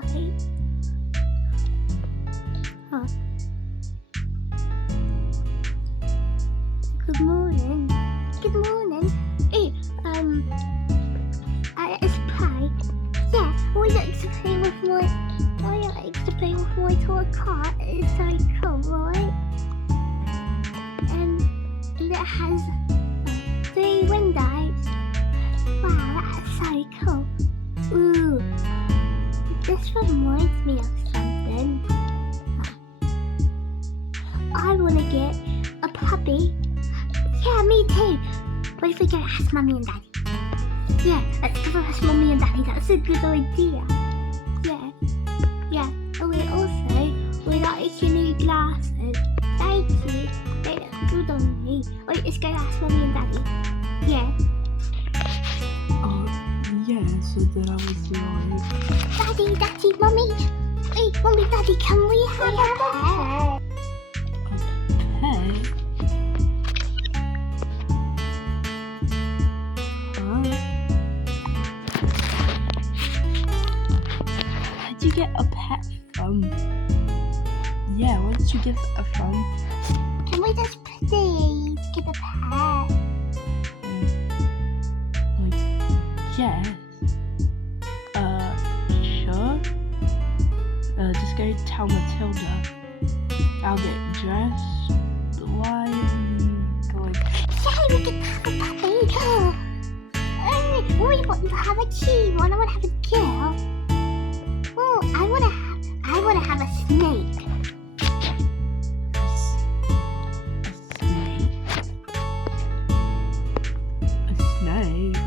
Why? Huh. Good morning. Good morning. Hey, it's Pie. Yeah, I like to play with my toy car. It's so cool, right? And it has 3 windows. Wow, that's so cool. Ooh, this reminds me of something. I want to get a puppy. Yeah, me too. What if we go ask Mummy and Daddy? Yeah, let's go ask Mummy and Daddy. That's a good idea. Yeah. And we like your new glasses. Thank you. They look good on me. Wait, let's go ask Mummy and Daddy. Yeah. Yeah, so then I was like... Daddy, Mummy. Hey, Mummy, Daddy, can we have a pet? Pet? Where'd you get a pet from? Yeah, where did you get it from? Can we just please get a pet? Yes. Sure. Just go tell Matilda. I'll get dressed. Why are you going? Yeah, we can have a puppy. We want to have a key. I want to have a girl. Oh, I want to have a snake. A snake?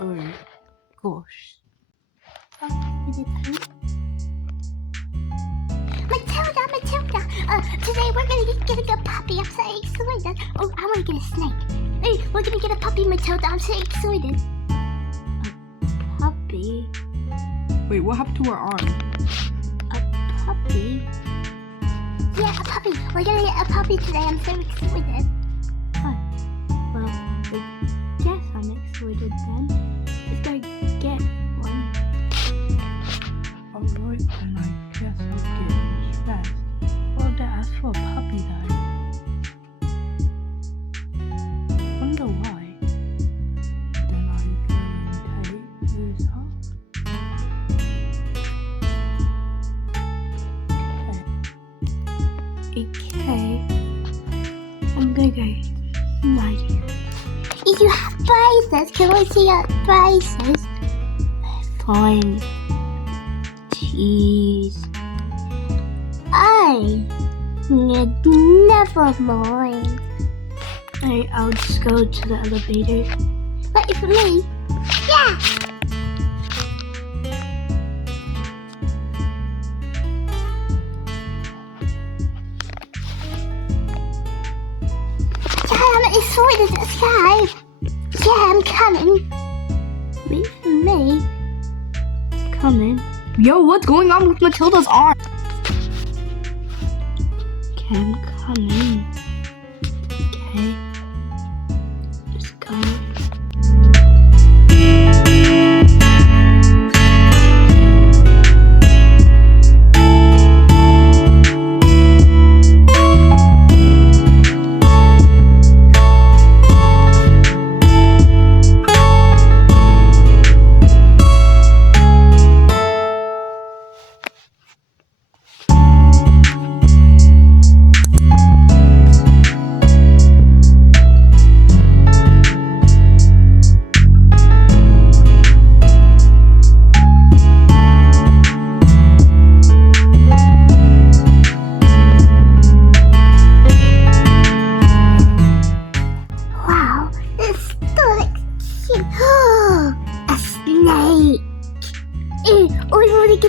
Oh, gosh. Matilda, today we're gonna get a puppy. I'm so excited. Oh, I want to get a snake. Hey, we're gonna get a puppy, Matilda. I'm so excited. A puppy? Wait, what happened to her arm? A puppy? Yeah, a puppy. We're gonna get a puppy today. I'm so excited. Oh, well, I guess I'm excited then. Let's go get one. Alright, then I guess I'll get dressed. Well, they asked for a puppy though. Wonder why. Then I go and take this off. Okay. I'm gonna go. Nice. You have braces. Can we see your braces? Fine. Jeez. Never mind. I'll just go to the elevator. Wait for me. Yeah. I'm excited. Let's go. Yeah, I'm coming. Wait for me. Coming. Yo, what's going on with Matilda's arm? Okay, I'm coming. Okay. Just go.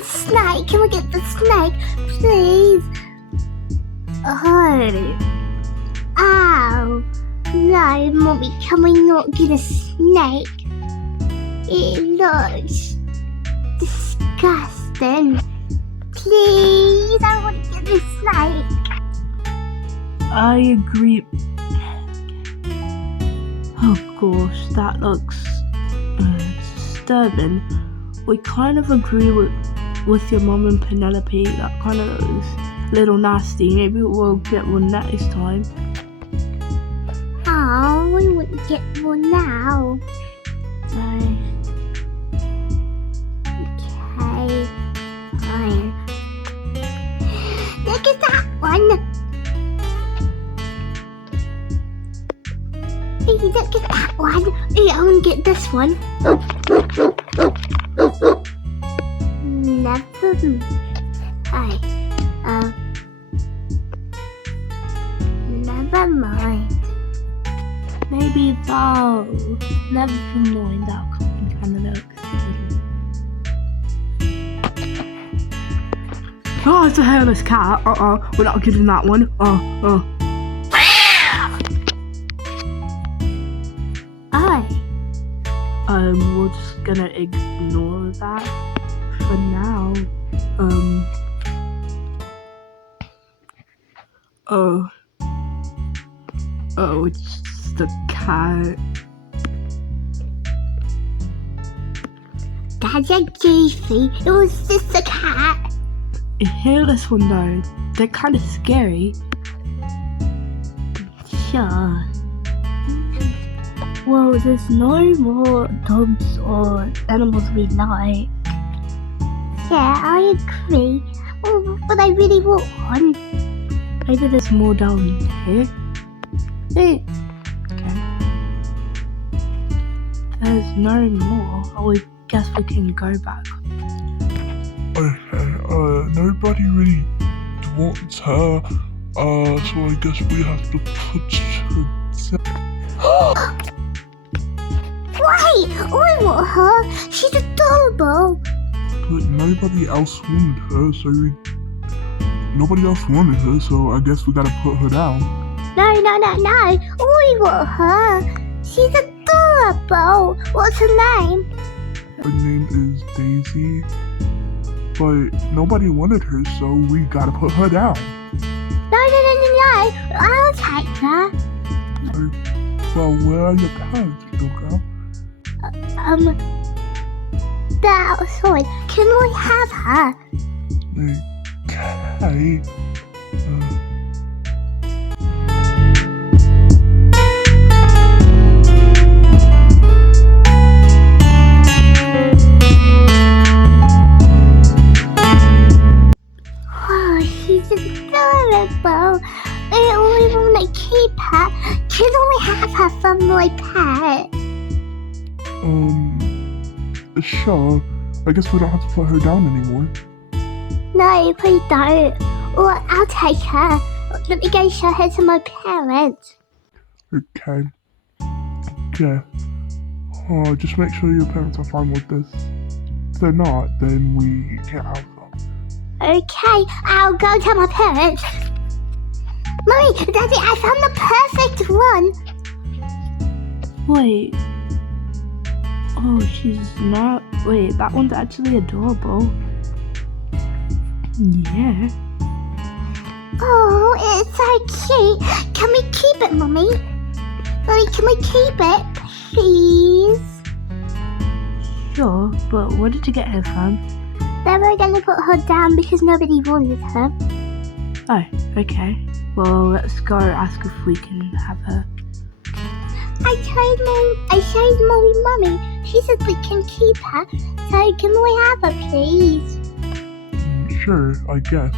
Snake, can we get the snake, please? Oh, ow, no, Mommy, can we not get a snake? It looks disgusting. Please, I want to get the snake. I agree. Oh gosh, that looks disturbing. We kind of agree with with your mom and Penelope, that kind of is a little nasty. Maybe we'll get one next time. Oh, we wouldn't get one now. Bye. Okay, fine. Look at that one. Hey, look at that one. Hey, I want to get this one. Never. Hi. Never mind. Maybe though. Never mind, that kind of looks. Oh, it's a hairless cat. We're not getting that one. We're just gonna ignore that for now. It's just a cat. That's a goofy. It was just a cat. A hairless one though. They're kind of scary. Sure. Well, there's no more dogs or animals we like. Yeah, I agree. Oh, but I really want one. Maybe there's more down here. Hey. Okay. There's no more. I guess we can go back. Okay, nobody really wants her, so I guess we have to put her down. Wait, I want her. She's adorable. But nobody else wanted her, so I guess we gotta put her down. No. I want her. She's adorable. What's her name? Her name is Daisy, but nobody wanted her, so we gotta put her down. No. I'll take her. Well, where are your parents, little girl? They're outside. Can we have her? Okay. Oh, she's adorable. I only want to keep her. Can we have her for my pet? Sure. I guess we don't have to put her down anymore. No, please don't. Or I'll take her. Let me go show her to my parents. Okay. Just make sure your parents are fine with this. If they're not, then we can't have them. Okay, I'll go tell my parents. Mommy, Daddy, I found the perfect one. Wait. Oh, she's not. Wait, that one's actually adorable. Yeah. Oh, it's so cute. Can we keep it, Mommy? Mommy, can we keep it, please? Sure, but where did you get her from? They were going to put her down because nobody wanted her. Oh, okay. Well, let's go ask if we can have her. I showed Mommy. She said we can keep her. So can we have her, please? Sure, I guess.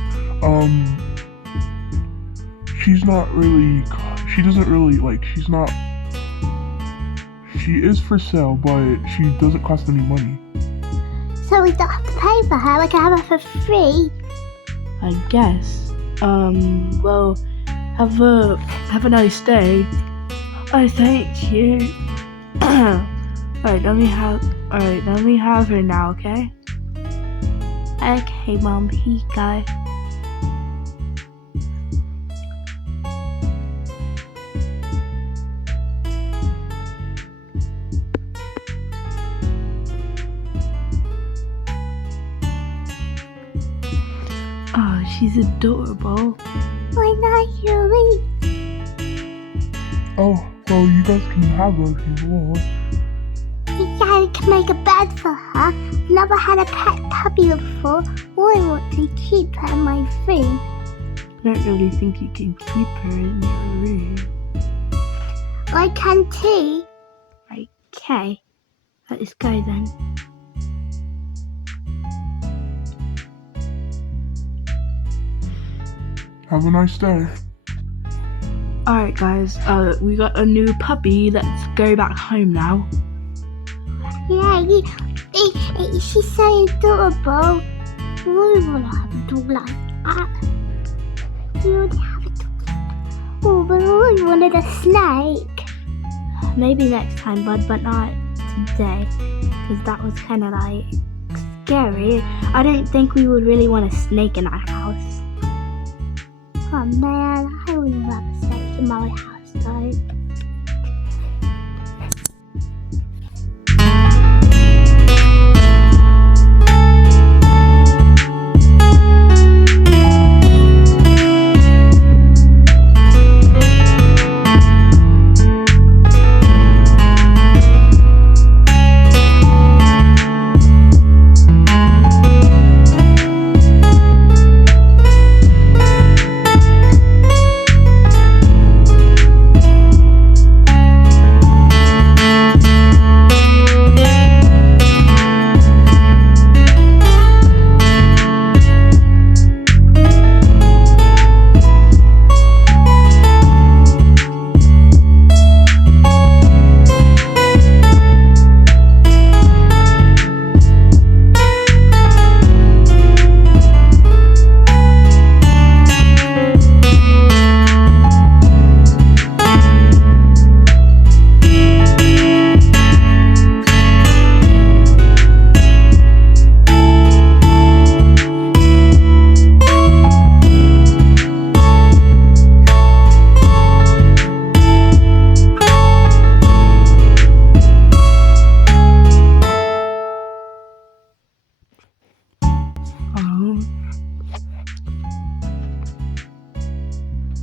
She's not really. She doesn't really like. She's not. She is for sale, but she doesn't cost any money. So we don't have to pay for her. We can have her for free. I guess. Well, have a nice day. Oh, thank you. Alright, let me have her now, okay? Okay, Mom, here you go. Oh, she's adorable. Why not, Julie? Oh, well, you guys can have her if you want. Yeah, I can make a bed for her. I've never had a pet puppy before. I want to keep her in my room. I don't really think you can keep her in your room. I can too. Okay, let's go then. Have a nice day. Alright guys, we got a new puppy. Let's go back home now. Yeah, she's so adorable. We want to have a dog like that. We already have a dog. Oh, but we wanted a snake. Maybe next time, bud, but not today. Because that was kind of like scary. I don't think we would really want a snake in our house. Oh man, I wouldn't have a snake in my house though.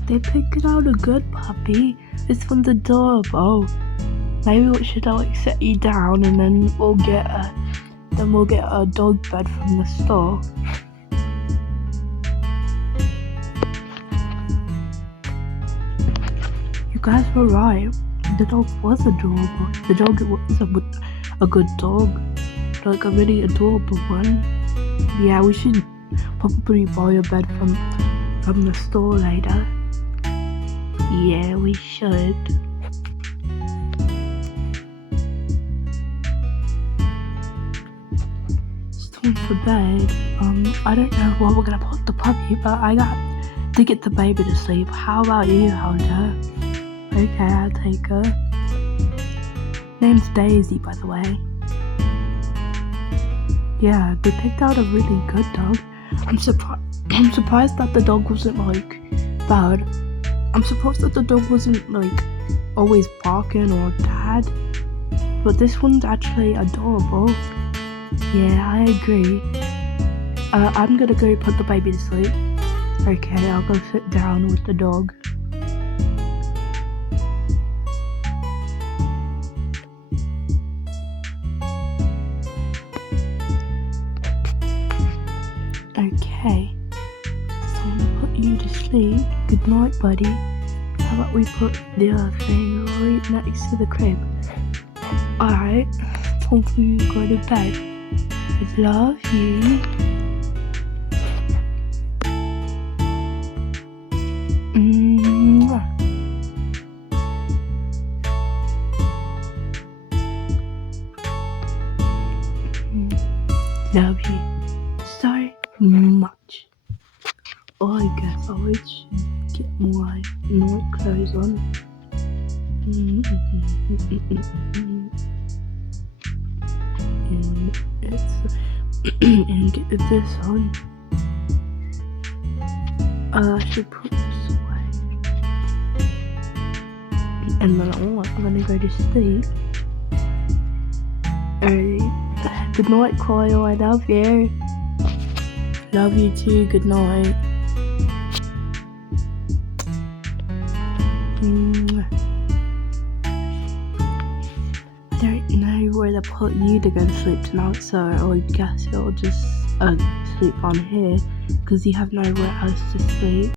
They picked out a good puppy. This one's adorable. Maybe we should like set you down and then we'll get a dog bed from the store. You guys were right. The dog was adorable. The dog was a good dog. Like a really adorable one. Yeah, we should probably buy a bed from the store later. Yeah, we should. It's time for bed. I don't know where we're gonna put the puppy, but I got to get the baby to sleep. How about you, Hunter? Okay, I'll take her. Name's Daisy, by the way. Yeah, they picked out a really good dog. I'm surprised that the dog wasn't like bad. I'm surprised that the dog wasn't like always barking or bad. But this one's actually adorable. Yeah, I agree. I'm gonna go put the baby to sleep. Okay, I'll go sit down with the dog. Okay, so I'm gonna put you to sleep. Good night, buddy. How about we put the other thing right next to the crib? Alright, time for you to go to bed. I love you. Mwah. Love you so much. Oh, I guess I should get my night clothes on. And and get this on. I should put this away. And then I'm gonna go to sleep. Good night, Kyle. I love you. Love you too. Good night. I don't know where the gonna put you to go to sleep tonight, so I guess you'll just sleep on here because you have nowhere else to sleep.